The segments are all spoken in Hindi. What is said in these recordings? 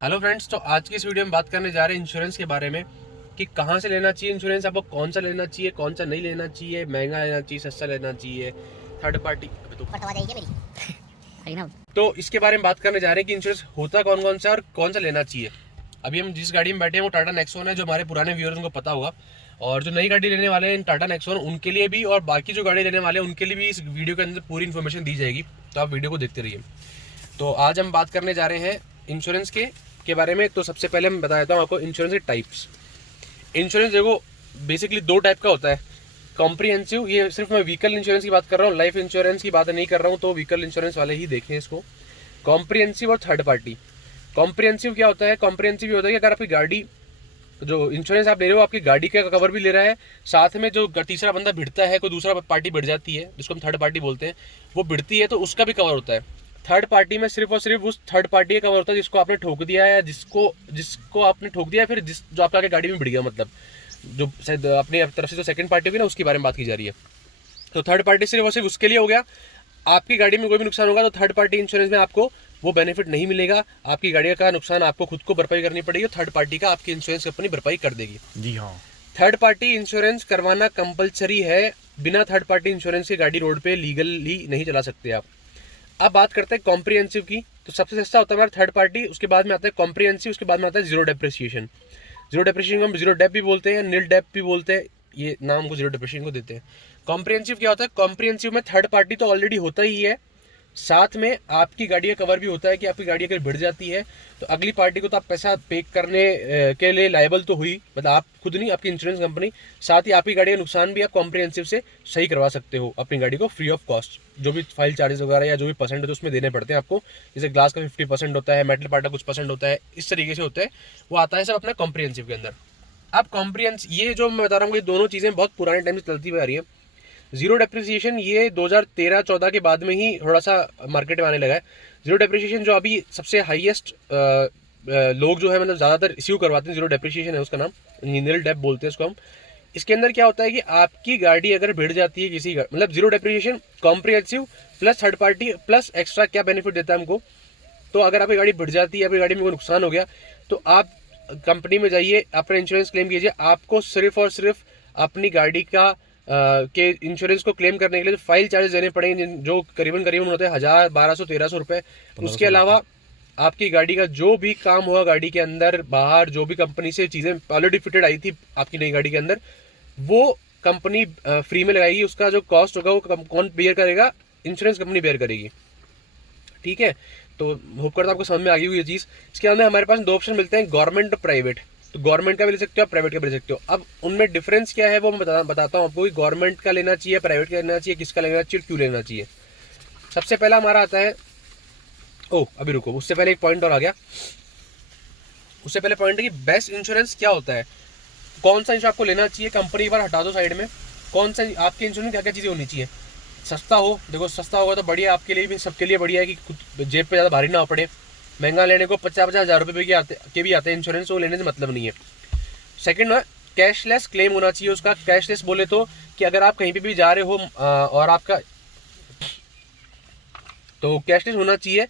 हेलो फ्रेंड्स, तो आज की इस वीडियो में बात करने जा रहे हैं इंश्योरेंस के बारे में कि कहाँ से लेना चाहिए इंश्योरेंस, आपको कौन सा लेना चाहिए, कौन सा नहीं लेना चाहिए, महंगा लेना चाहिए, सस्ता लेना चाहिए, थर्ड पार्टी। तो इसके बारे में बात करने जा रहे हैं कि इंश्योरेंस होता कौन कौन सा और कौन सा लेना चाहिए। अभी हम जिस गाड़ी में बैठे हैं वो टाटा नेक्सॉन है, जो हमारे पुराने व्यूअर्स उनको पता होगा, और जो नई गाड़ी लेने वाले हैं टाटा नेक्सॉन उनके लिए भी, और बाकी जो गाड़ी लेने वाले हैं उनके लिए भी इस वीडियो के अंदर पूरी इन्फॉर्मेशन दी जाएगी, तो आप वीडियो को देखते रहिए। तो आज हम बात करने जा रहे हैं इंश्योरेंस के बारे में। तो सबसे पहले मैं बता देता हूँ आपको इंश्योरेंस के टाइप्स। इंश्योरेंस देखो बेसिकली दो टाइप का होता है। कॉम्प्रिहेंसिव, ये सिर्फ मैं व्हीकल इंश्योरेंस की बात कर रहा हूँ, लाइफ इंश्योरेंस की बात नहीं कर रहा हूँ, तो व्हीकल इंश्योरेंस वाले ही देखें इसको। कॉम्प्रिहेंसिव और थर्ड पार्टी। कॉम्प्रिहेंसिव क्या होता है? कॉम्प्रिहेंसिव ये होता है कि अगर आपकी गाड़ी, जो इंश्योरेंस आप ले रहे हो, आपकी गाड़ी का कवर भी ले रहा है, साथ में जो तीसरा बंदा भिड़ता है, कोई दूसरा पार्टी भिड़ जाती है जिसको हम थर्ड पार्टी बोलते हैं, वो भिड़ती है तो उसका भी कवर होता है। थर्ड पार्टी में सिर्फ और सिर्फ उस थर्ड पार्टी का कवर होता है जिसको आपने ठोक दिया है, या जिसको आपने ठोक दिया है, फिर जो आपका गाड़ी में भिड़ गया, मतलब जो शायद अपनी तरफ से जो सेकंड पार्टी होगी ना, उसके बारे में बात की जा रही है। तो थर्ड पार्टी सिर्फ और सिर्फ उसके लिए हो गया। आपकी गाड़ी में कोई भी नुकसान होगा तो थर्ड पार्टी इंश्योरेंस में आपको वो बेनिफिट नहीं मिलेगा। आपकी गाड़ी का नुकसान आपको खुद को भरपाई करनी पड़ेगी, थर्ड पार्टी का आपकी इंश्योरेंस कंपनी भरपाई कर देगी। जी हाँ। थर्ड पार्टी इंश्योरेंस करवाना कंपलसरी है। बिना थर्ड पार्टी इंश्योरेंस के गाड़ी रोड पे लीगली नहीं चला सकते आप। अब बात करते हैं कॉम्प्रिहेंसिव की। तो सबसे सस्ता होता है हमारा थर्ड पार्टी, उसके बाद में आता है कॉम्प्रिहेंसिव, उसके बाद में आता है जीरो डेप्रिसिएशन। जीरो डेप्रिसिएशन को हम जीरो डेप भी बोलते हैं, नील डेप भी बोलते हैं, ये नाम को जीरो डेप्रिसिएशन को देते हैं। कॉम्प्रिहेंसिव क्या होता है? कॉम्प्रिहेंसिव में थर्ड पार्टी तो ऑलरेडी होता ही है, साथ में आपकी गाड़ी का कवर भी होता है कि आपकी गाड़ी अगर भिड़ जाती है तो अगली पार्टी को तो आप पैसा पे करने के लिए लायबल तो हुई, मतलब आप खुद नहीं, आपकी इंश्योरेंस कंपनी। साथ ही आपकी गाड़ी का नुकसान भी आप कॉम्प्रिहेंसिव से सही करवा सकते हो अपनी गाड़ी को फ्री ऑफ कॉस्ट। जो भी फाइल चार्जेस वगैरह या जो भी परसेंट होते हैं उसमें देने पड़ते हैं आपको, जैसे ग्लास का 50% होता है, मेटल पार्ट का कुछ परसेंट होता है, इस तरीके से होता है, वो आता है सब अपना कॉम्प्रिहेंसिव के अंदर। अब कॉम्प्रिहेंसिव, ये जो मैं बता रहा हूँ, ये दोनों चीज़ें बहुत पुराने टाइम से चलती हुई आ रही है। जीरो डेप्रिसिएशन ये 2013-14 के बाद में ही थोड़ा सा मार्केट में आने लगा है। जीरो डेप्रिसिएशन जो अभी सबसे हाईएस्ट लोग जो है, मतलब ज़्यादातर इश्यू करवाते हैं, जीरो डेप्रिसिएशन है उसका नाम, नील डेप बोलते हैं इसको हम। इसके अंदर क्या होता है कि आपकी गाड़ी अगर भिड़ जाती है किसी, मतलब zero depreciation comprehensive plus third party plus extra क्या बेनिफिट देता है हमको। तो अगर आपकी गाड़ी भिड़ जाती है, आपकी गाड़ी में कोई नुकसान हो गया, तो आप कंपनी में जाइए, अपना इंश्योरेंस क्लेम कीजिए। आपको सिर्फ और सिर्फ अपनी गाड़ी का के इंश्योरेंस को क्लेम करने के लिए जो फाइल चार्जेस देने पड़ेंगे, जो करीबन करीबन होते हैं 1000, 1200, 1300 रुपये। उसके अलावा आपकी गाड़ी का जो भी काम हुआ, गाड़ी के अंदर बाहर जो भी कंपनी से चीज़ें ऑलरेडी फिटेड आई थी आपकी नई गाड़ी के अंदर, वो कंपनी फ्री में लगाएगी। उसका जो कॉस्ट होगा वो कौन बेयर करेगा? इंश्योरेंस कंपनी बेयर करेगी। ठीक है, तो होप करता आपको समझ में आ गई हुई ये चीज़। इसके अंदर हमारे पास दो ऑप्शन मिलते हैं, गवर्नमेंट और प्राइवेट। तो गवर्नमेंट का भी ले सकते हो, प्राइवेट का भी ले सकते हो। अब उनमें डिफरेंस क्या है वो मैं बताता हूँ आपको, गवर्नमेंट का लेना चाहिए, प्राइवेट का लेना चाहिए, किसका लेना चाहिए, क्यों लेना चाहिए। सबसे पहला हमारा आता है, अभी रुको, उससे पहले एक पॉइंट और आ गया। उससे पहले पॉइंट है कि बेस्ट इंश्योरेंस क्या होता है, कौन सा इंश्योरेंस आपको लेना चाहिए। कंपनी एक बार हटा दो साइड में, कौन सा आपके इंश्योरेंस क्या क्या चीज़ें होनी चाहिए। सस्ता हो, देखो सस्ता होगा तो बढ़िया, आपके लिए भी, सबके लिए बढ़िया है कि जेब पे ज़्यादा भारी ना हो पड़े। महंगा लेने को 50-50 हज़ार रुपये के भी आते हैं इंश्योरेंस, वो लेने से मतलब नहीं है। सेकंड है कैशलेस क्लेम होना चाहिए उसका। कैशलेस बोले तो कि अगर आप कहीं पे भी जा रहे हो और आपका, तो कैशलेस होना चाहिए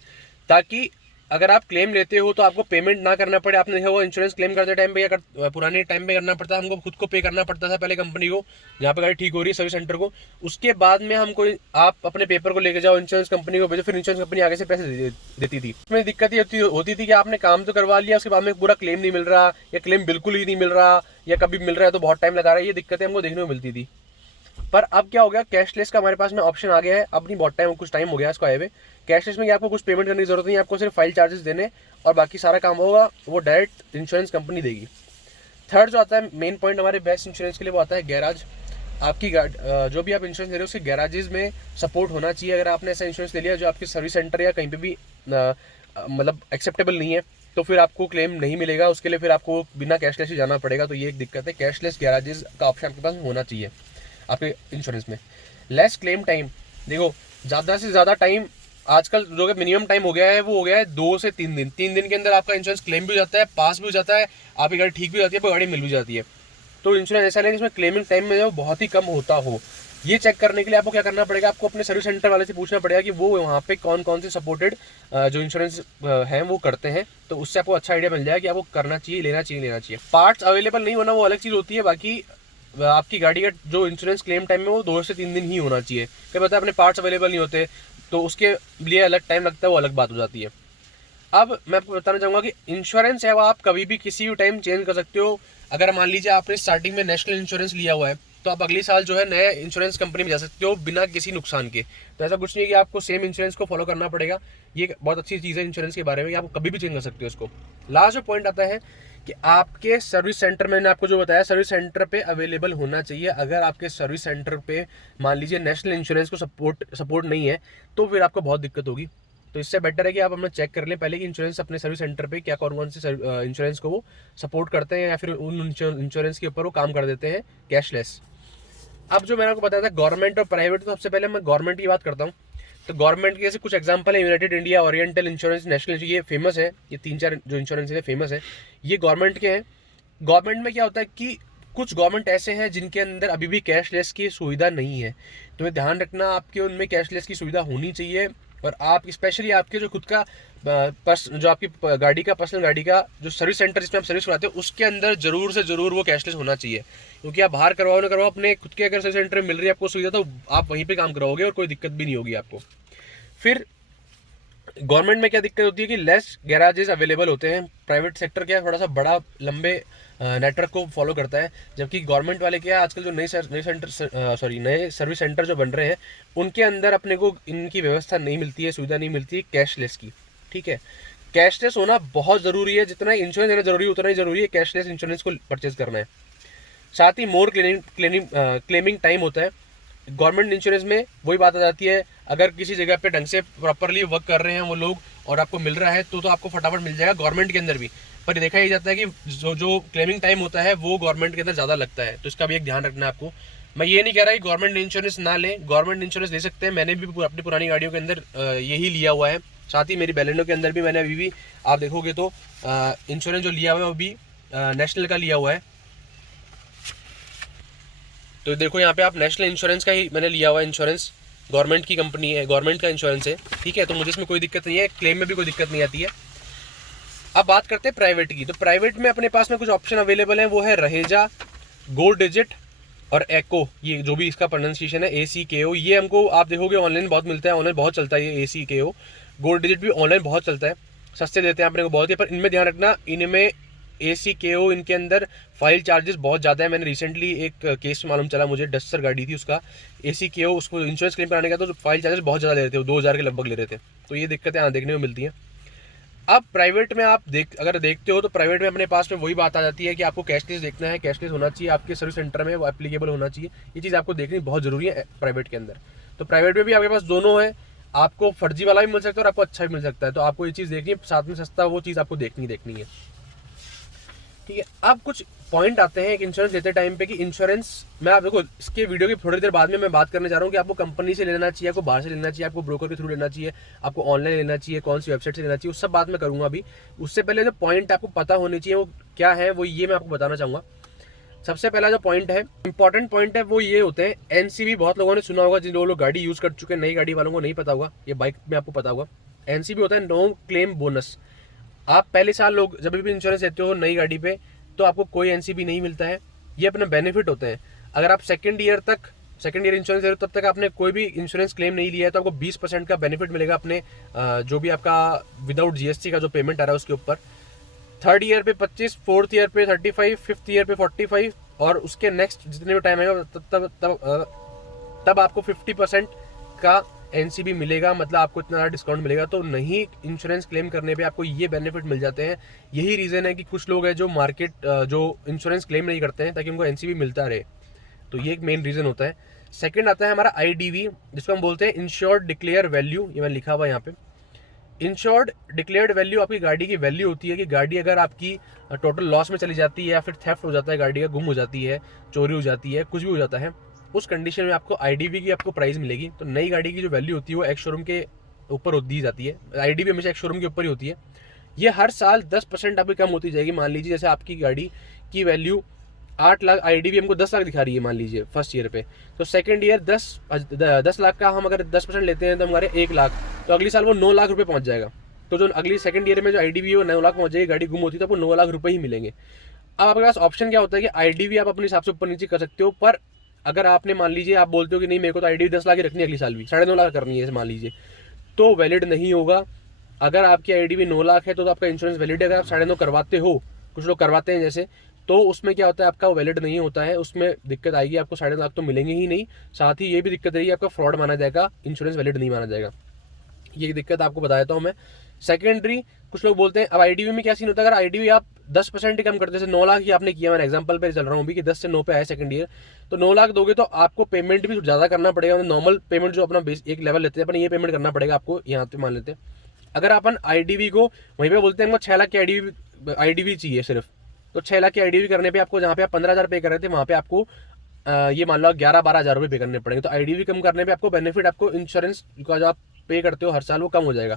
ताकि अगर आप क्लेम लेते हो तो आपको पेमेंट ना करना पड़े। आपने देखा वो इंश्योरेंस क्लेम करते टाइम पे या पुराने टाइम पे करना पड़ता है, हमको खुद को पे करना पड़ता था पहले कंपनी को, जहाँ पे गाड़ी ठीक हो रही है सर्विस सेंटर को। उसके बाद में हमको, आप अपने पेपर को लेके जाओ इंश्योरेंस कंपनी को भेजो, फिर इंश्योरेंस कंपनी आगे से पैसे देती थी। इसमें दिक्कत ये होती थी कि आपने काम तो करवा लिया, उसके बाद में पूरा क्लेम नहीं मिल रहा, या क्लेम बिल्कुल ही नहीं मिल रहा, या कभी मिल रहा है तो बहुत टाइम लगा रहा है। ये दिक्कतें हमको देखने को मिलती थी। पर अब क्या हो गया, कैशलेस का हमारे पास में ऑप्शन आ गया है। अब नहीं, बहुत टाइम, कुछ टाइम हो गया इसको आए हुए। कैशलेस में आपको कुछ पेमेंट करने की जरूरत नहीं है, आपको सिर्फ फाइल चार्जेस देने और बाकी सारा काम होगा वो डायरेक्ट इंश्योरेंस कंपनी देगी। थर्ड जो आता है मेन पॉइंट हमारे बेस्ट इंश्योरेंस के लिए, वो आता है गैराज। आपकी जो भी आप इंश्योरेंस ले रहे हो उसके गैराजेस में सपोर्ट होना चाहिए। अगर आपने ऐसा इंश्योरेंस ले लिया जो आपके सर्विस सेंटर या कहीं पे भी मतलब एक्सेप्टेबल नहीं है, तो फिर आपको क्लेम नहीं मिलेगा। उसके लिए फिर आपको बिना कैशलेस ही जाना पड़ेगा। तो ये एक दिक्कत है, कैशलेस गैराजेस का ऑप्शन आपके पास होना चाहिए आपके इंश्योरेंस में। लेस क्लेम टाइम, देखो ज़्यादा से ज़्यादा टाइम आजकल जो कि मिनिमम टाइम हो गया है वो हो गया है 2 से 3 दिन। 3 दिन के अंदर आपका इंश्योरेंस क्लेम भी हो जाता है, पास भी हो जाता है, आपकी गाड़ी ठीक भी हो जाती है, आपकी गाड़ी मिल भी जाती है। तो इंश्योरेंस ऐसा नहीं कि इसमें क्लेमिंग टाइम में जो बहुत ही कम होता हो। ये चेक करने के लिए आपको क्या करना पड़ेगा, आपको अपने सर्विस सेंटर वाले से पूछना पड़ेगा कि वो वहाँ पे कौन कौन से सपोर्टेड जो इंश्योरेंस हैं वो करते हैं, तो उससे आपको अच्छा आइडिया मिल जाएगा कि आपको करना चाहिए, लेना चाहिए। पार्ट्स अवेलेबल नहीं होना वो अलग चीज़ होती है, बाकी आपकी गाड़ी का जो इंश्योरेंस क्लेम टाइम है वो 2 से 3 दिन ही होना चाहिए। क्या पता है अपने पार्ट्स अवेलेबल नहीं होते तो उसके लिए अलग टाइम लगता है, वो अलग बात हो जाती है। अब मैं आपको बताना चाहूँगा कि इंश्योरेंस है वो आप कभी भी किसी भी टाइम चेंज कर सकते हो। अगर मान लीजिए आपने स्टार्टिंग में नेशनल इंश्योरेंस लिया हुआ है तो आप अगले साल जो है नए इंश्योरेंस कंपनी में जा सकते हो बिना किसी नुकसान के। तो ऐसा कुछ नहीं है कि आपको सेम इंश्योरेंस को फॉलो करना पड़ेगा। ये बहुत अच्छी चीज़ है इंश्योरेंस के बारे में, आप कभी भी चेंज कर सकते हो इसको। लास्ट जो पॉइंट आता है कि आपके सर्विस सेंटर, मैंने आपको जो बताया सर्विस सेंटर पे अवेलेबल होना चाहिए। अगर आपके सर्विस सेंटर पे मान लीजिए नेशनल इंश्योरेंस को सपोर्ट नहीं है तो फिर आपको बहुत दिक्कत होगी। तो इससे बेटर है कि आप अपना चेक कर लें पहले कि इंश्योरेंस अपने सर्विस सेंटर पे क्या कौन कौन से इंश्योरेंस को वो सपोर्ट करते हैं या फिर उन इंश्योरेंस के ऊपर वो काम कर देते हैं कैशलेस। अब जो मैंने आपको बताया था गवर्नमेंट और प्राइवेट, तो सबसे पहले मैं गवर्नमेंट की बात करता हूँ। तो गवर्नमेंट के जैसे कुछ एग्जांपल है, United India, oriental insurance, national, ये फेमस है। ये 3-4 जो इंश्योरेंस है फेमस है, ये गवर्नमेंट के हैं। गवर्नमेंट में क्या होता है कि कुछ गवर्नमेंट ऐसे हैं जिनके अंदर अभी भी कैशलेस की सुविधा नहीं है, तो ये ध्यान रखना आपके उनमें कैशलेस की सुविधा होनी चाहिए। और आप स्पेशली आपके जो खुद का जो आपकी गाड़ी का पर्सनल गाड़ी का जो सर्विस सेंटर जिसमें आप सर्विस कराते हो उसके अंदर जरूर से जरूर वो कैशलेस होना चाहिए। क्योंकि आप बाहर करवाओ ना करवाओ, अपने खुद के अगर सर्विस सेंटर में मिल रही है आपको सुविधा तो आप वहीं पे काम कराओगे और कोई दिक्कत भी नहीं होगी आपको। फिर गवर्नमेंट में क्या दिक्कत होती है कि लेस गैराजेस अवेलेबल होते हैं। प्राइवेट सेक्टर क्या है, थोड़ा सा बड़ा लंबे नेटवर्क को फॉलो करता है, जबकि गवर्नमेंट वाले क्या है आजकल जो नए सर्विस सेंटर जो बन रहे हैं उनके अंदर अपने को इनकी व्यवस्था नहीं मिलती है, सुविधा नहीं मिलती है कैशलेस की। ठीक है, कैशलेस होना बहुत ज़रूरी है, जितना इंश्योरेंस लेना जरूरी है उतना ही ज़रूरी है कैशलेस इंश्योरेंस को परचेज करना है। साथ ही मोर क्लेमिंग टाइम होता है। गवर्नमेंट इंश्योरेंस में वही बात आ जाती है, अगर किसी जगह पे ढंग से प्रॉपरली वर्क कर रहे हैं वो लोग और आपको मिल रहा है तो आपको फटाफट मिल जाएगा गवर्नमेंट के अंदर भी। पर देखा ही जाता है कि जो क्लेमिंग टाइम होता है वो गवर्नमेंट के अंदर ज़्यादा लगता है, तो इसका भी एक ध्यान रखना है आपको। मैं ये नहीं कह रहा कि गवर्नमेंट इंश्योरेंस ना लें, गवर्नमेंट इंश्योरेंस ले सकते हैं। मैंने भी अपनी पुरानी गाड़ियों के अंदर यही लिया हुआ है। साथ ही मेरी बैलेंडो के अंदर भी मैंने अभी भी आप देखोगे तो इंश्योरेंस जो लिया हुआ है वो भी नेशनल का लिया हुआ है। तो देखो यहाँ पे आप नेशनल इंश्योरेंस का ही मैंने लिया हुआ है इंश्योरेंस, गवर्नमेंट की कंपनी है, गवर्नमेंट का इंश्योरेंस है। ठीक है, तो मुझे इसमें कोई दिक्कत नहीं है, क्लेम में भी कोई दिक्कत नहीं आती है। अब बात करते हैं प्राइवेट की। तो प्राइवेट में अपने पास में कुछ ऑप्शन अवेलेबल हैं, वो है रहेजा, गो डिजिट और एको। ये जो भी इसका प्रोनाउंसिएशन है ACKO, ये हमको आप देखोगे ऑनलाइन बहुत मिलता है, ऑनलाइन बहुत चलता है ये ACKO। गो डिजिट भी ऑनलाइन बहुत चलता है, सस्ते देते हैं अपने को बहुत ही। पर इनमें ध्यान रखना, इनमें ACKO इनके अंदर फाइल चार्जेस बहुत ज़्यादा है। मैंने रिसेंटली एक केस मालूम चला मुझे, डस्टर गाड़ी थी उसका, ACKO उसको इंश्योरेंस क्लेम कराने का तो फाइल चार्जेस बहुत ज़्यादा ले रहे थे, 2000 के लगभग ले रहे थे। तो ये दिक्कतें यहाँ देखने को मिलती हैं। अब प्राइवेट में आप अगर देखते हो तो प्राइवेट में अपने पास में वही बात आ जाती है कि आपको कैशलेस देखना है, कैशलेस होना चाहिए आपके सर्विस सेंटर में, वो एप्लीकेबल होना चाहिए। ये चीज़ आपको देखनी बहुत ज़रूरी है प्राइवेट के अंदर। तो प्राइवेट में भी आपके पास दोनों है, आपको फर्जी वाला भी मिल सकता है और आपको अच्छा भी मिल सकता है, तो आपको ये चीज़ देखनी है, साथ में सस्ता वो चीज़ आपको देखनी है। ठीक है, अब कुछ पॉइंट आते हैं एक इंश्योरेंस लेते टाइम पे कि इंश्योरेंस, मैं आप देखो इसके वीडियो की थोड़ी देर बाद में मैं बात करने जा रहा हूँ कि आपको कंपनी से लेना चाहिए, आपको बाहर से लेना चाहिए, आपको ब्रोकर के थ्रू लेना चाहिए, आपको ऑनलाइन लेना चाहिए, कौन सी वेबसाइट से लेना चाहिए, उस सब बात मैं करूँगा अभी। उससे पहले जो पॉइंट आपको पता होने चाहिए वो क्या है, वो ये मैं आपको बताना चाहूँगा। सबसे पहला जो पॉइंट है, इंपॉर्टेंट पॉइंट है, वो ये होते हैं NCB। बहुत लोगों ने सुना होगा, जिन लोग गाड़ी यूज़ कर चुके हैं, नई गाड़ी वालों को नहीं पता होगा, ये बाइक में आपको पता होगा। NCB होता है नो क्लेम बोनस। आप पहले साल लोग जब भी इंश्योरेंस लेते हो नई गाड़ी पे तो आपको कोई NCB नहीं मिलता है, ये अपना बेनिफिट होते हैं। अगर आप सेकेंड ईयर इंश्योरेंस ले रहे हो तब तक आपने कोई भी इंश्योरेंस क्लेम नहीं लिया है तो आपको 20% का बेनिफिट मिलेगा अपने जो भी आपका विदाउट GST का जो पेमेंट आ रहा है उसके ऊपर। थर्ड ईयर पे 25, फोर्थ ईयर पे 35, फिफ्थ ईयर पे 45 और उसके नेक्स्ट जितने भी टाइम आएगा तब आपको 50% का NCB मिलेगा, मतलब आपको इतना ज़्यादा डिस्काउंट मिलेगा। तो नहीं, इंश्योरेंस क्लेम करने पे आपको ये बेनिफिट मिल जाते हैं। यही रीज़न है कि कुछ लोग हैं जो जो इंश्योरेंस क्लेम नहीं करते हैं ताकि उनको NCB मिलता रहे, तो ये एक मेन रीज़न होता है। सेकंड आता है हमारा IDV, जिसको हम बोलते हैं इंश्योर्ड डिक्लेयर वैल्यू, ये मैंने लिखा हुआ है यहाँ पे। इंश्योर्ड डिक्लेयर्ड वैल्यू आपकी गाड़ी की वैल्यू होती है कि गाड़ी अगर आपकी टोटल लॉस में चली जाती है या फिर थेफ्ट हो जाता है, गाड़ी का गुम हो जाती है, चोरी हो जाती है, कुछ भी हो जाता है, उस कंडीशन में आपको IDV की आपको प्राइस मिलेगी। तो नई गाड़ी की जो वैल्यू होती है वो एक्स शोरूम के ऊपर दी जाती है, IDV हमेशा एक्स शोरूम के ऊपर ही होती है। ये हर साल 10% आपकी कम होती जाएगी। मान लीजिए जैसे आपकी गाड़ी की वैल्यू 8 लाख IDV हमको 10 लाख दिखा रही है मान लीजिए फर्स्ट ईयर पे, तो सेकंड ईयर 10 लाख का हम अगर 10% लेते हैं तो हमारे 1 लाख, तो अगले साल वो 9 लाख रुपये पहुंच जाएगा। तो जो अगली सेकंड ईयर में जो IDV है वो 9 लाख पहुंच जाएगी, गाड़ी गुम होती है तो आपको 9 लाख रुपये ही मिलेंगे। अब आपके पास ऑप्शन क्या होता है कि IDV आप अपने हिसाब से ऊपर नीचे कर सकते हो, पर अगर आपने मान लीजिए आप बोलते हो कि नहीं मेरे को तो IDV 10 लाख ही रखनी है, अगली साल भी 9.5 लाख करनी है मान लीजिए, तो वैलिड नहीं होगा। अगर आपकी IDV 9 लाख है तो आपका इंश्योरेंस वैलिड है। अगर आप 9.5 करवाते हो, कुछ लोग करवाते हैं जैसे, तो उसमें क्या होता है आपका वैलिड नहीं होता है, उसमें दिक्कत आएगी, आपको 9.5 लाख तो मिलेंगे ही नहीं, साथ ही ये भी दिक्कत रहेगी आपका फ्रॉड माना जाएगा, इंश्योरेंस वैलिड नहीं माना जाएगा। ये दिक्कत आपको बता देता हूँ मैं। सेकेंडरी कुछ लोग बोलते हैं, अब IDV में क्या सीन होता है, अगर IDV आप 10% ही कम करते, जैसे 9 लाख ही आपने किया, मैं एग्जांपल पे चल रहा हूँ अभी कि 10 से 9 पे आया सेकंड ईयर, तो 9 लाख दोगे तो आपको पेमेंट भी ज़्यादा करना पड़ेगा। नॉर्मल पेमेंट जो अपना बेस एक लेवल लेते हैं अपन, ये पेमेंट करना पड़ेगा आपको यहाँ पे मान लेते हैं। अगर अपन IDV को वहीं पे बोलते हैं हमको 6 लाख की IDV चाहिए सिर्फ, तो 6 लाख की IDV करने पे आपको, जहाँ पे आप 15,000 पे कर रहे थे वहाँ पे आपको ये मान लो 11-12 हज़ार रुपये पे करने पड़ेंगे। तो IDV कम करने पे आपको बेनिफिट, आपको इंश्योरेंस का जो आप पे करते हो हर साल वो कम हो जाएगा।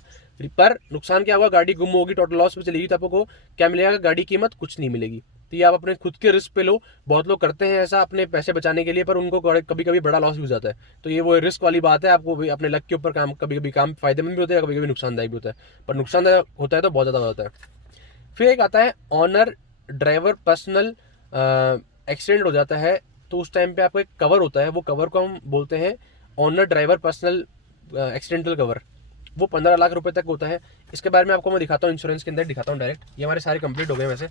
पर नुकसान क्या होगा, गाड़ी गुम होगी, टोटल लॉस पे चलेगी, तो आपको क्या मिलेगा, गाड़ी की कीमत कुछ नहीं मिलेगी। तो ये आप अपने खुद के रिस्क पे लो। बहुत लोग करते हैं ऐसा अपने पैसे बचाने के लिए, पर उनको कभी कभी बड़ा लॉस भी हो जाता है। तो ये वो रिस्क वाली बात है, आपको भी अपने लक के ऊपर काम, कभी कभी काम फायदेमंद भी होता है, कभी कभी नुकसानदायक भी होता है, पर नुकसानदायक होता है तो बहुत ज़्यादा होता है। फिर एक आता है ऑनर ड्राइवर पर्सनल एक्सीडेंट हो जाता है, तो उस टाइम पे आपको एक कवर होता है, वो कवर को हम बोलते हैं owner driver personal accidental cover, वो 15 लाख रुपए तक होता है। इसके बारे में आपको मैं दिखाता हूँ, इंश्योरेंस के अंदर दिखाता हूँ डायरेक्ट। ये हमारे सारे कंप्लीट हो गए वैसे।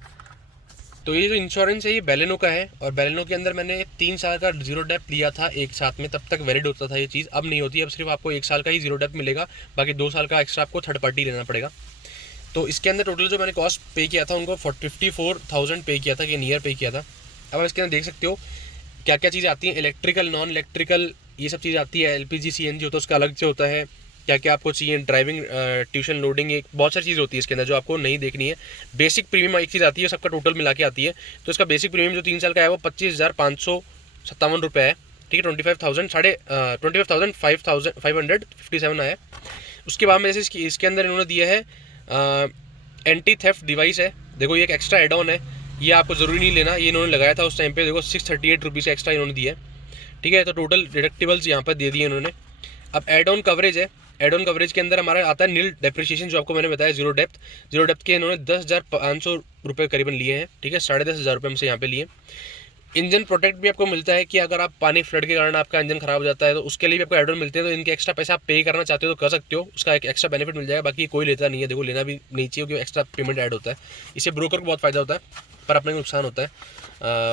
तो ये जो इंश्योरेंस है ये बेलेनो का है, और बेलेनो के अंदर मैंने 3 साल का जीरो डेप्थ लिया था एक साथ में, तब तक वैलिड होता था ये चीज़, अब नहीं होती। अब सिर्फ आपको 1 साल का ही जीरो डेप्थ मिलेगा, बाकी 2 साल का एक्स्ट्रा आपको थर्ड पार्टी लेना पड़ेगा। तो इसके अंदर टोटल जो मैंने कॉस्ट पे किया था उनको 54,000 पे किया था, कि नियर पे किया था। अब इसके अंदर देख सकते हो क्या क्या चीज़ें आती हैं, इलेक्ट्रिकल, नॉन इलेक्ट्रिकल, ये सब चीज़ें आती है। LPG CNG होता है उसका अलग से होता है, क्या क्या आपको चाहिए, ड्राइविंग ट्यूशन लोडिंग, एक बहुत सारी चीज़ होती है इसके अंदर जो आपको नहीं देखनी है। बेसिक प्रीमियम एक चीज़ आती है, सबका टोटल मिला के आती है। तो इसका बेसिक प्रीमियम जो 3 साल का है वो 25,557 रुपये है, ठीक है। 25,557 आया। उसके बाद में जैसे इसके अंदर इन्होंने दिया है एंटी थेफ्ट डिवाइस है, देखो ये एक एक्स्ट्रा एड ऑन है, ये आपको ज़रूरी नहीं लेना, ये इन्होंने लगाया था उस टाइम पे, देखो 638 रुपीज़ एक्स्ट्रा इन्होंने दिया है, ठीक है। तो टोटल डिडक्टिबल्स यहाँ पर दे दिए इन्होंने। अब एड ऑन कवरेज है, एड ऑन कवरेज के अंदर हमारा आता है नील डेप्रिसिएशन, जो आपको मैंने बताया, जीरो डेप्थ के इन्होंने 10,500 रुपये करीबन लिए हैं, ठीक है। 10,500 रुपये हमसे यहाँ पे लिए। इंजन प्रोटेक्ट भी आपको मिलता है कि अगर आप पानी फ्लड के कारण आपका इंजन खराब हो जाता है तो उसके लिए भी आपको एड ऑन मिलते हैं। तो इनके एक्स्ट्रा पैसा आप पे करना चाहते हो तो कर सकते हो, उसका एक एक्स्ट्रा बेनिफिट मिल जाएगा, बाकी कोई लेता नहीं है, देखो लेना भी नहीं चाहिए क्योंकि एक्स्ट्रा पेमेंट ऐड होता है। इससे ब्रोकर को बहुत फ़ायदा होता है, पर अपने को नुकसान होता है।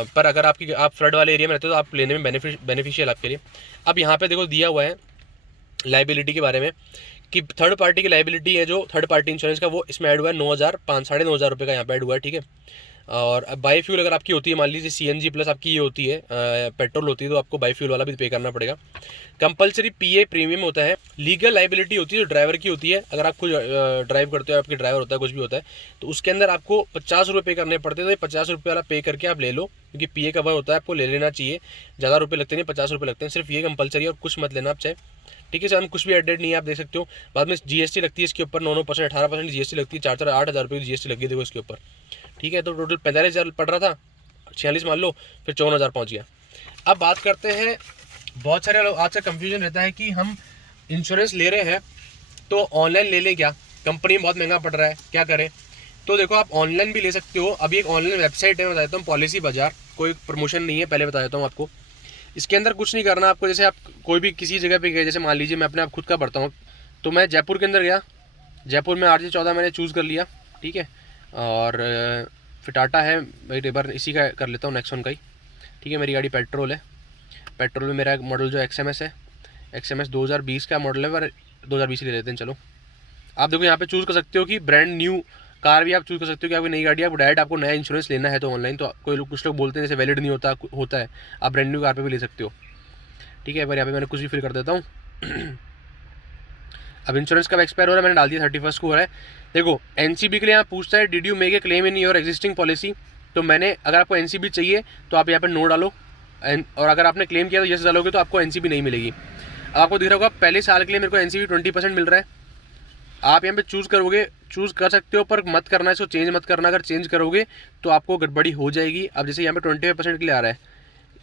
पर अगर आप फ्लड वाले एरिया में रहते हो तो आप लेने में बेनिफिशियल आपके लिए। अब यहाँ पर देखो दिया हुआ है लाइबिलिटी के बारे में कि थर्ड पार्टी की लाइबिलिटी है, जो थर्ड पार्टी इंश्योरेंस का, वो इसमें ऐड हुआ है 9,500 रुपये का यहाँ पे ऐड हुआ है, ठीक है। और अब बाई फ्यूल अगर आपकी होती है, मान लीजिए CNG प्लस आपकी ये होती है, पेट्रोल होती है, तो आपको बाई फ्यूल वाला भी पे करना पड़ेगा। कंपलसरी PA प्रीमियम होता है। लीगल लाइबिलिटी होती है जो ड्राइवर की होती है, अगर आप खुद ड्राइव करते हो, आपके ड्राइवर होता है, कुछ भी होता है, तो उसके अंदर आपको 50 रुपये पे करने पड़ते हैं। तो ये 50 रुपये वाला पे करके आप ले लो, क्योंकि PA कवर होता है, आपको ले लेना चाहिए। ज़्यादा रुपये लगते नहीं, 50 रुपये लगते हैं, सिर्फ ये कंपलसरी और कुछ मत लेना आप चाहे, ठीक है सर। हम कुछ भी एडेड नहीं है, आप देख सकते हो। बाद में GST लगती है इसके ऊपर, 9% 18% GST लगती है, 4-8 हज़ार रुपये की GST लगी है देखो इसके ऊपर, ठीक है। तो टोटल 45,000 पड़ रहा था, 46 मान लो, फिर 54,000 पहुँच गया। अब बात करते हैं, बहुत सारे लोग आज का कन्फ्यूजन रहता है कि हम इंश्योरेंस ले रहे हैं तो ऑनलाइन ले लें क्या, कंपनी में बहुत महंगा पड़ रहा है, क्या करें। तो देखो आप ऑनलाइन भी ले सकते हो। अभी एक ऑनलाइन वेबसाइट है, मैं बता देता हूँ, पॉलिसी बाजार, कोई प्रमोशन नहीं है, पहले बता देता हूँ आपको। इसके अंदर कुछ नहीं करना आपको, जैसे आप कोई भी किसी जगह पे गए, जैसे मान लीजिए मैं अपने आप खुद का भरता हूँ, तो मैं जयपुर के अंदर गया, जयपुर में RJ14 मैंने चूज़ कर लिया, ठीक है। और फिर टाटा है, भाई रेबर इसी का कर लेता हूँ, नेक्सॉन का ही, ठीक है। मेरी गाड़ी पेट्रोल है, पेट्रोल में मेरा मॉडल जो XMS है, XMS 2020 का मॉडल है, पर 2020 ले लेते हैं चलो। आप देखो यहाँ पे चूज़ कर सकते हो कि ब्रांड न्यू कार भी आप चूज़ कर सकते हो कि आपकी नई गाड़ी, आप डायरेक्ट आपको नया इंश्योरेंस लेना है तो ऑनलाइन, तो कोई लोग, कुछ लोग बोलते हैं जैसे वैलिड नहीं होता है, आप ब्रांड न्यू कार पे भी ले सकते हो, ठीक है। पर यहाँ पे मैंने कुछ भी फिल कर देता हूँ। अब इंश्योरेंस कब एक्सपायर हो रहा है, मैंने डाल दिया 31 को हो रहा है। देखो NCB के लिए यहाँ पूछता है did you make a claim in your existing policy, तो मैंने, अगर आपको NCB चाहिए तो आप यहाँ पर नो डालो, और अगर आपने क्लेम किया तो यस डालोगे तो आपको NCB नहीं मिलेगी। अब आपको दिख रहा होगा पहले साल के लिए मेरे को NCB 20% मिल रहा है, आप यहाँ पे चूज़ कर सकते हो, पर मत करना, इसको चेंज मत करना। अगर चेंज करोगे तो आपको गड़बड़ी हो जाएगी। अब जैसे यहाँ पे 25% के लिए आ रहा है,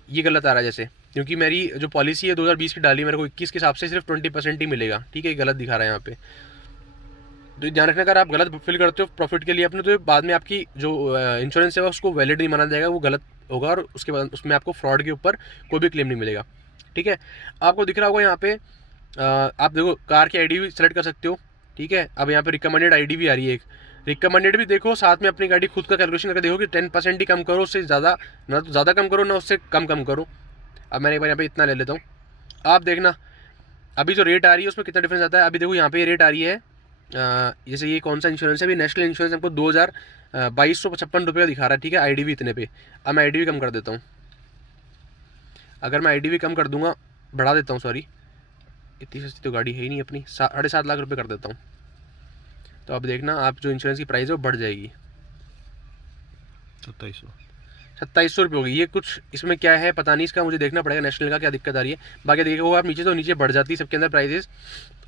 ये गलत आ रहा है जैसे, क्योंकि मेरी जो पॉलिसी है 2020 की डाली, मेरे को 21 के हिसाब से सिर्फ 20% ही मिलेगा, ठीक है, गलत दिखा रहा है यहाँ पे। तो ध्यान रखना, अगर आप गलत फिल करते हो प्रॉफिट के लिए अपने, तो बाद में आपकी जो इंश्योरेंस है उसको वैलिड नहीं माना जाएगा, वो गलत होगा, और उसके बाद उसमें आपको फ्रॉड के ऊपर कोई भी क्लेम नहीं मिलेगा, ठीक है। आपको दिख रहा होगा यहाँ पे, आप देखो कार की आईडी भी सेलेक्ट कर सकते हो, ठीक है। अब यहाँ पे रिकमेंडेड आईडी भी आ रही है एक, रिकमेंडेड भी देखो, साथ में अपनी गाड़ी खुद का कैलकुलेशन करके देखो कि 10% ही कम करो, उससे ज़्यादा ना तो ज़्यादा कम करो, ना उससे कम करो। अब मैंने एक बार यहाँ पे इतना ले लेता हूँ, आप देखना अभी जो रेट आ रही है उसमें कितना डिफरेंस आता है। अभी देखो यहाँ पे ये रेट आ रही है, जैसे ये कौन सा इंश्योरेंस है, अभी नेशनल इंश्योरेंस हमको 2255 रुपये का दिखा रहा है, ठीक है, आईडी भी इतने पे। अब मैं आईडी भी कम कर देता हूँ, अगर मैं आईडी भी कम कर दूंगा, बढ़ा देता हूँ, सॉरी, इतनी सस्ती तो गाड़ी है ही नहीं अपनी, 7.5 लाख रुपये कर देता हूँ। तो अब देखना, आप जो इंश्योरेंस की प्राइस है वो बढ़ जाएगी, 2700 रुपये होगी। ये कुछ इसमें क्या है पता नहीं, इसका मुझे देखना पड़ेगा नेशनल का क्या दिक्कत आ रही है। बाकी देखो आप नीचे तो नीचे बढ़ जाती है सबके अंदर प्राइजेस।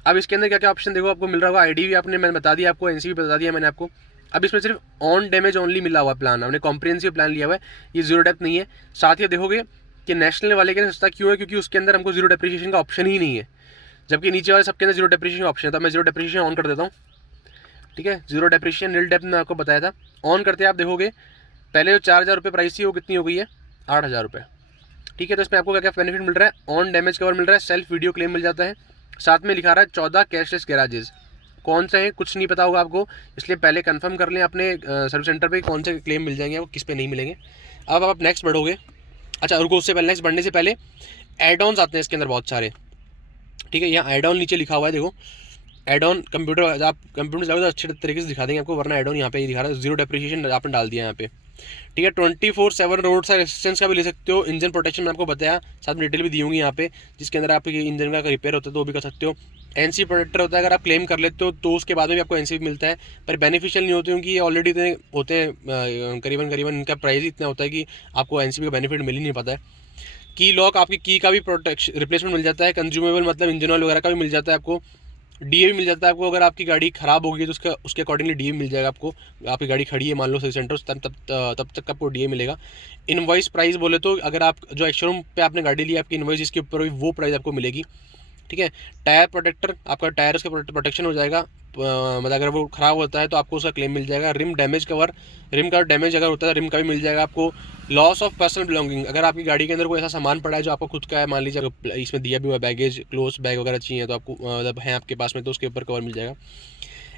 अब इसके अंदर क्या क्या ऑप्शन देखो आपको मिल रहा होगा, आईडी भी आपने मैंने बता दिया आपको, एनसी भी बता दिया मैंने आपको। अब इसमें सिर्फ ऑन डैमेज ओनली मिला हुआ प्लान, हमने कॉम्प्रिहेंसिव प्लान लिया हुआ है, ये जीरो डेप्थ नहीं है। साथ ही देखोगे कि नेशनल वाले के सस्ता क्यों है, क्योंकि उसके अंदर हमको जीरो डेप्रिसिएशन का ऑप्शन ही नहीं है, जबकि नीचे वाले सबके अंदर जीरो डेप्रिसिएशन ऑप्शन है। तो मैं जीरो डेप्रिसिएशन ऑन कर देता हूँ, ठीक है। जीरो डेप्रिसिएशन नील डेप्थ में आपको बताया था, ऑन करते आप देखोगे पहले जो 4000 रुपये प्राइस थी वो कितनी हो गई है, 8000 रुपये, ठीक है। तो इसमें आपको क्या क्या बेनिफिट मिल रहा है, ऑन डैमेज कवर मिल रहा है, सेल्फ वीडियो क्लेम मिल जाता है, साथ में लिखा रहा है 14 कैशलेस गैराजेस। कौन से हैं कुछ नहीं पता होगा आपको, इसलिए पहले कंफर्म कर लें अपने सर्विस सेंटर पे कौन से क्लेम मिल जाएंगे आपको, किस पे नहीं मिलेंगे। अब आप नेक्स्ट बढ़ोगे, अच्छा रुको, उससे पहले नेक्स्ट बढ़ने से पहले एड ऑन्स आते हैं इसके अंदर बहुत सारे, ठीक है। यहाँ एड ऑन नीचे लिखा हुआ है, देखो एड ऑन कंप्यूटर, आप कंप्यूटर जाओगे तो अच्छे तरीके से दिखा देंगे आपको, वरना एड ऑन यहाँ पे दिखा रहा है जीरो डेप्रिसिएशन आपने डाल दिया यहाँ पे, ठीक है। 24/7 रोड साइड असिस्टेंस का भी ले सकते हो, इंजन प्रोटेक्शन में आपको बताया, साथ में डिटेल भी दी होंगी यहाँ पे, जिसके अंदर आपके इंजन का रिपेयर होता है तो वो भी कर सकते हो। एनसी प्रोटेक्टर होता है, अगर आप क्लेम कर लेते हो तो उसके बाद में भी आपको एनसी मिलता है, पर बेनिफिशियल नहीं होते क्योंकि ये ऑलरेडी इतने होते हैं, करीबन इनका प्राइस इतना होता है कि आपको एनसी का बेनिफिट मिल ही नहीं पाता है। की लॉक, आपकी की का भी प्रोटेक्शन रिप्लेसमेंट मिल जाता है, कंज्यूमेबल मतलब इंजन ऑयल वगैरह का भी मिल जाता है आपको, डीए भी मिल जाता है आपको, अगर आपकी गाड़ी ख़राब होगी तो उसके अकॉर्डिंगली डीए मिल जाएगा आपको। आपकी गाड़ी खड़ी है मान लो सर्विस सेंटर, तब तक आपको डीए मिलेगा। इनवॉइस प्राइस बोले तो अगर आप जो एक्शोरूम पे आपने गाड़ी ली, आपकी इनवॉइस जिसके ऊपर हुई वो प्राइस आपको मिलेगी, ठीक है। टायर प्रोटेक्टर, आपका टायर उसका प्रोटेक्शन हो जाएगा, मतलब अगर वो ख़राब होता है तो आपको उसका क्लेम मिल जाएगा। रिम डैमेज कवर, रिम का डैमेज अगर होता है रिम का भी मिल जाएगा आपको। लॉस ऑफ पर्सनल बिलोंगिंग, अगर आपकी गाड़ी के अंदर कोई ऐसा सामान पड़ा है जो आपको खुद का है, मान लीजिए इसमें दिया भी हुआ बैगेज, क्लोथ बैग वगैरह चाहिए तो आपको मतलब है आपके पास में, तो उसके ऊपर कवर मिल जाएगा।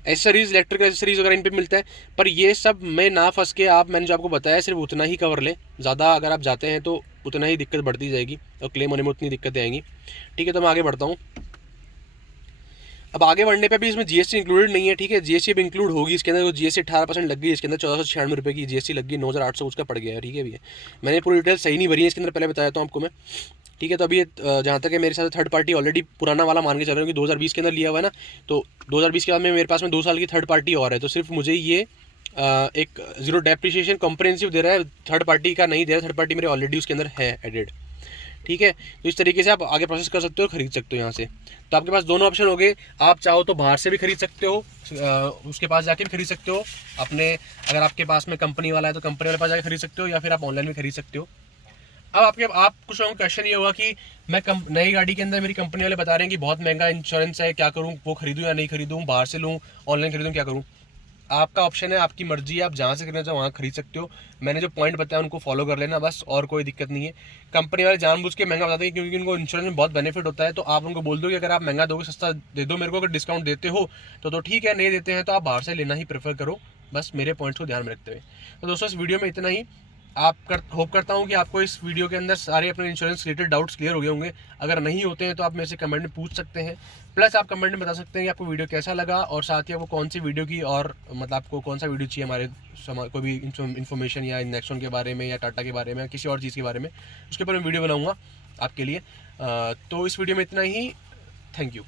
एसेसरीज, इलेक्ट्रिकल एसेसरीज वगैरह इन पे मिलता है, पर ये सब में ना फंस के आप, मैंने जो आपको बताया सिर्फ उतना ही कवर लें, ज़्यादा अगर आप जाते हैं तो उतना ही दिक्कत बढ़ती जाएगी और क्लेम होने में उतनी दिक्कतें आएंगी, ठीक है। तो मैं आगे बढ़ता हूँ। अब आगे बढ़ने पे भी इसमें जीएसटी इंक्लूडेड नहीं है, ठीक है। जीएसटी अब इंक्लूड होगी इसके अंदर, जीएसटी 18% लग गई इसके अंदर, 1496 रुपये की जीएसटी लग गई, 9800 उसका पड़ गया है, ठीक है भैया। मैंने पूरी डिटेल सही नहीं भरी है इसके अंदर, पहले बताया था आपको मैं, ठीक है। तो अभी जहाँ तक है मेरे साथ थर्ड पार्टी ऑलरेडी पुराना वाला मान के चल रहा हूँ कि 2020 के अंदर लिया हुआ है ना, तो 2020 के बाद में मेरे पास में 2 साल की थर्ड पार्टी और है, तो सिर्फ मुझे ये एक जीरो डेप्रिसिएशन कॉम्प्रिहेंसिव दे रहा है, थर्ड पार्टी का नहीं दे रहा, थर्ड पार्टी मेरे ऑलरेडी उसके अंदर है एडेड, ठीक है। तो इस तरीके से आप आगे प्रोसेस कर सकते हो, खरीद सकते हो यहाँ से। तो आपके पास दोनों ऑप्शन हो गए, आप चाहो तो बाहर से भी खरीद सकते हो, उसके पास जाके भी खरीद सकते हो अपने, अगर आपके पास में कंपनी वाला है तो कंपनी वाले पास जाके खरीद सकते हो, या फिर आप ऑनलाइन भी खरीद सकते हो। अब आप कुछ लोगों का क्वेश्चन ये होगा कि मैं नई गाड़ी के अंदर मेरी कंपनी वाले बता रहे हैं कि बहुत महंगा इंश्योरेंस है, क्या करूँ, वो खरीदूँ या नहीं खरीदूँ, बाहर से लूँ ऑनलाइन खरीदूँ, क्या करूँ। आपका ऑप्शन है, आपकी मर्जी है, आप जहाँ से खरीदना चाहो वहाँ खरीद सकते हो। मैंने जो पॉइंट बताया उनको फॉलो कर लेना बस, और कोई दिक्कत नहीं है। कंपनी वाले जानबूझ के महंगा बताते हैं क्योंकि उनको इंश्योरेंस में बहुत बेनिफिट होता है, तो आप उनको बोल दो कि अगर आप महंगा दोगे सस्ता दे दो मेरे को, अगर डिस्काउंट देते हो तो ठीक है, नहीं देते हैं तो आप बाहर से लेना ही प्रेफर करो, बस मेरे पॉइंट्स को ध्यान में रखते हुए। तो दोस्तों इस वीडियो में इतना ही। होप करता हूँ कि आपको इस वीडियो के अंदर सारे अपने इंश्योरेंस रिलेटेड डाउट्स क्लियर हो गए होंगे। अगर नहीं होते हैं तो आप मेरे से कमेंट में पूछ सकते हैं, प्लस आप कमेंट में बता सकते हैं कि आपको वीडियो कैसा लगा, और साथ ही आपको कौन सी वीडियो की, और मतलब आपको कौन सा वीडियो चाहिए हमारे कोई भी इन्फॉर्मेशन या नेक्सॉन के बारे में या टाटा के बारे में या किसी और चीज़ के बारे में, उसके ऊपर मैं वीडियो बनाऊँगा आपके लिए। तो इस वीडियो में इतना ही, थैंक यू।